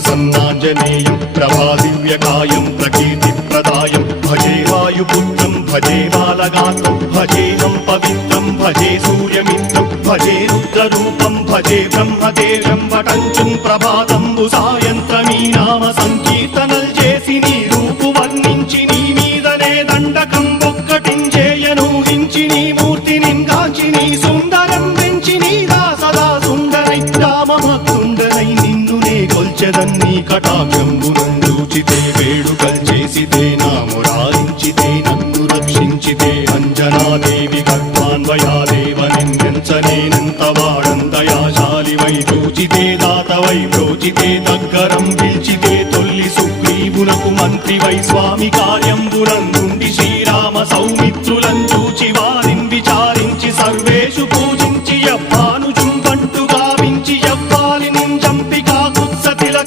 ప్రసన్నాంజనేయం ప్రభాదివ్యకాయం ప్రకీర్తిప్రదాయం భజే వాయుపుత్రం భజే బాలగాత్రం భజేహం పవిత్రం భజే సూర్యమిత్రం భజే రుద్రరూపం భజే బ్రహ్మదేవం వటంచుం ప్రభాతంబు సాయంత్రమీ నామ సంకీర్తనల్ చేసి నీ రూపు వర్ణించి నీ మీదనే దండకం ఒక్కటించేయనూహించి నీ మూర్తిని గాంచి నీ సుందరం పెంచి నీదా సదా సుందరై రామభక్తుండనై నిన్నునే కొల్చెదన్నీ కటాక్షంబునందూచితే వేడుకల్ చేసితే నా మురారించితే నన్ను రక్షించితే అంజనాదేవి గర్భాన్వయాదేవ నిందించనేనంత వాడంతయాశాలివై చూచితే దాతవై బ్రోచితే దగ్గరం పిలిచితే తొల్లి సుగ్రీవునకు మంత్రివై స్వామి కార్యంబునందుండి శ్రీరామ సౌమిత్రులం చూచి వారిని విచారి